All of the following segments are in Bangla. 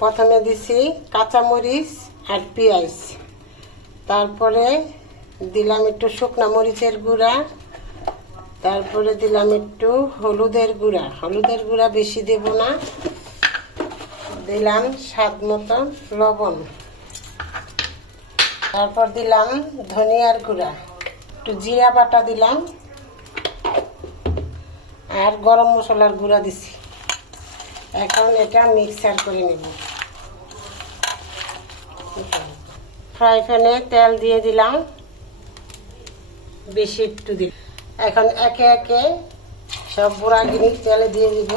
প্রথমে দিছি কাঁচামরিচ আর পেঁয়াজ, তারপরে দিলাম একটু শুকনা মরিচের গুঁড়া, তারপরে দিলাম একটু হলুদের গুঁড়া বেশি দেব না, দিলাম স্বাদ মতো লবণ, তারপর দিলাম ধনিয়ার গুঁড়া, একটু জিরা বাটা দিলাম আর গরম মশলার গুঁড়া দিছি। এখন এটা মিক্সার করে নেব। ফ্রাই প্যানে তেল দিয়ে দিলাম, বেশি একটু দিলাম। এখন একে একে সব বুড়াগিনি তেলে দিয়ে দিব।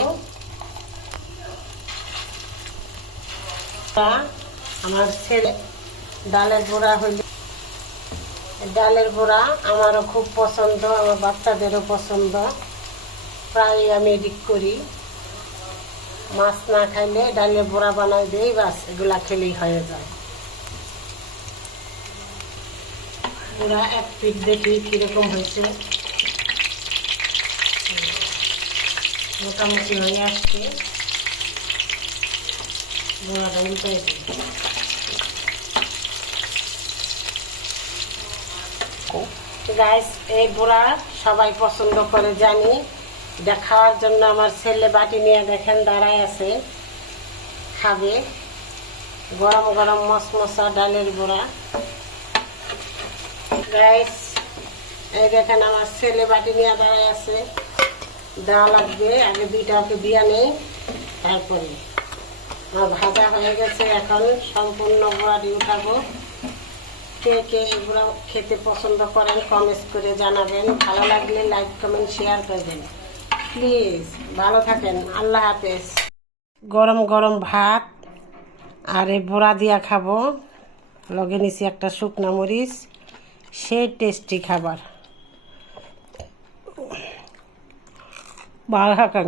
আমার ছেলে ডালের বড়া হইলে, ডালের বড়া আমারও খুব পছন্দ, আমার বাচ্চাদেরও পছন্দ, প্রায় আমি এদিক করি। মাছ না খাইলে ডালের বড়া বানাই দেই, বাস এগুলা খেলেই হয়ে যায়। বড়া এক পিঠ দেখি কিরকম হয়েছে, মোটামুটি হয়ে আসছে। বড়াটা উল্টে দিই। গাইস, এই বড়া সবাই পছন্দ করে জানি, এটা খাওয়ার জন্য আমার ছেলে বাটি নিয়ে দেখেন দাঁড়ায় আছে, খাবে। গরম গরম মশমশা ডালের বড়া। গাইস, এই দেখেন আমার ছেলে বাটি নিয়ে দাঁড়ায় আছে, দেওয়া লাগবে। আগে দুইটা ওকে দিয়া নেই, তারপরে ভাজা হয়ে গেছে। এখন সম্পূর্ণ বড়াটি উঠাবো। কে কে এগুলো খেতে পছন্দ করেন কমেন্ট করে জানাবেন। ভালো লাগলে লাইক কমেন্ট শেয়ার করবেন প্লিজ। ভালো থাকেন, আল্লাহ হাফেজ। গরম গরম ভাত আর এই বড়া দিয়া খাবো, লগে নিছি একটা শুকনা মরিচ, সেই টেস্টি খাবার। ভালো থাকেন।